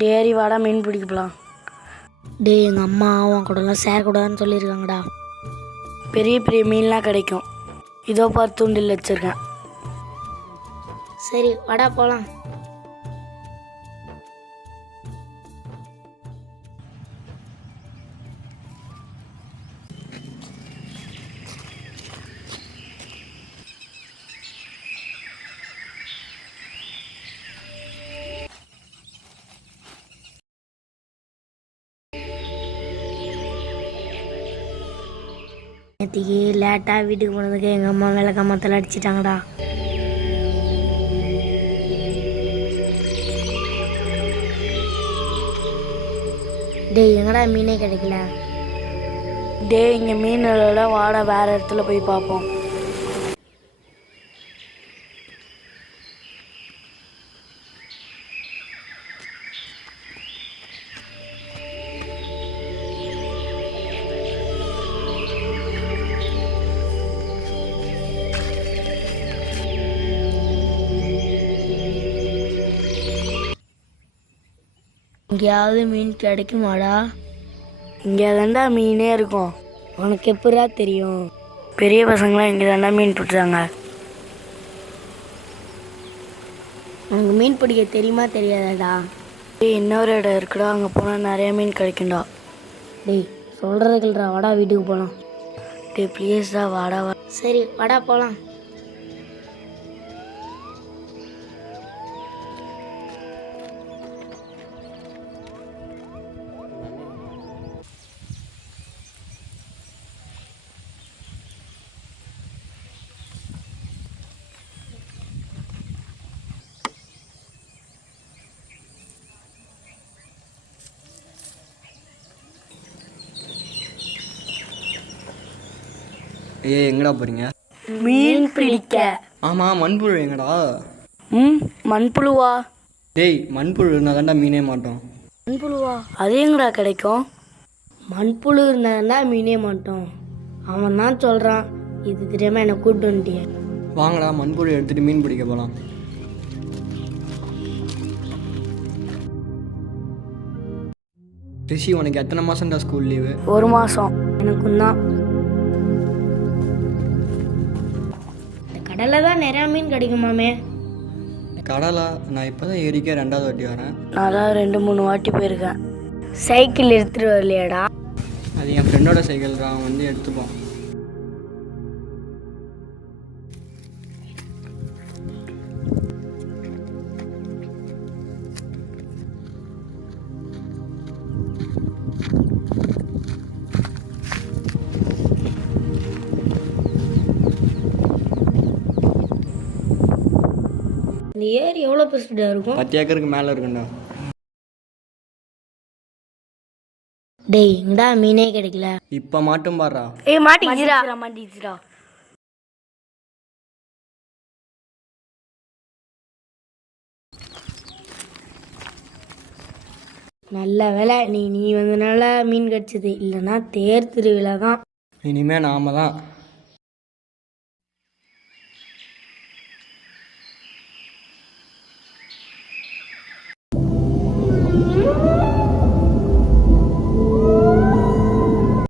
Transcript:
டேரி வாடா மீன் பிடிக்க போகலாம். டே எங்கள் அம்மா அவன் கூடலாம் சேரக்கூடாதுன்னு சொல்லியிருக்காங்கடா. பெரிய பெரிய மீன்லாம் கிடைக்கும். இதோ பார் தூண்டில் வச்சுருக்கேன். சரி வாடா போகலாம். நேற்றுக்கு லேட்டாக வீட்டுக்கு போனதுக்கு எங்கள் அம்மா மேலே கம்மத்தில் அடிச்சிட்டாங்கடா. டேய் எங்கடா மீனே கிடைக்கல. இங்கே மீன் வாடா வேறு இடத்துல போய் பார்ப்போம். எங்கேயாவது மீன் கிடைக்குமாடா? இங்கே தாண்டா மீனே இருக்கும். உனக்கு எப்படா தெரியும்? பெரிய பசங்களாம் இங்கே தாண்டா மீன் பிடிச்சாங்க. உனக்கு மீன் பிடிக்க தெரியுமா தெரியாதாடா? இன்னொரு இடம் இருக்குடா, அங்கே போனால் நிறைய மீன் கிடைக்கும்டா. டேய் சொல்கிறதுக்குல்றா, வாடா வீட்டுக்கு போகலாம். ப்ளீஸ்டா வாடா. சரி வாடா போகலாம். எங்கடா போகிறீங்க? மீன் பிடிக்க. ஆமாம், மண்புழு எங்கடா? மண்புழுவா? டேய் மண்புழு இருந்தால் தாண்டா மீனே மாட்டோம். மண்புழுவா? அது எங்கடா கிடைக்கும்? மண்புழு இருந்தா மீனே மாட்டோம். அவன் தான் சொல்கிறான், இது தெரியாமல் என்னை கூப்பிட்டு வந்துட்டிய. வாங்கடா மண்புழு எடுத்துகிட்டு மீன் பிடிக்க போகலாம். ரிஷி உனக்கு எத்தனை மாதம்டா ஸ்கூல் லீவு? 1 மாதம். எனக்கும் தான். கடலில் தான் நிறையா மீன் கிடைக்குமாமே. கடலா? நான் இப்போ தான் ஏரிக்கே 2வது வாட்டி வரேன். நான் தான் 2-3 வாட்டி போயிருக்கேன். சைக்கிள் எடுத்துகிட்டு வரலையாடா? அது என் ஃப்ரெண்டோட சைக்கிள் தான், அவன் வந்து எடுத்துப்பான். இந்த ஏரி எவ்வளோ பெருசுடா இருக்கும்? 10 ஏக்கருக்கு மேலே இருக்குண்டா. டேய் இங்கடா மீனே கிடைக்கல. இப்போ மாட்டும் பாடுறா. மாட்டிக்கிச்சுடா. நல்ல வேலை நீ வந்தனால மீன் கிடைச்சது, இல்லைன்னா தேர் திருவிழா தான். இனிமேல் நாம தான்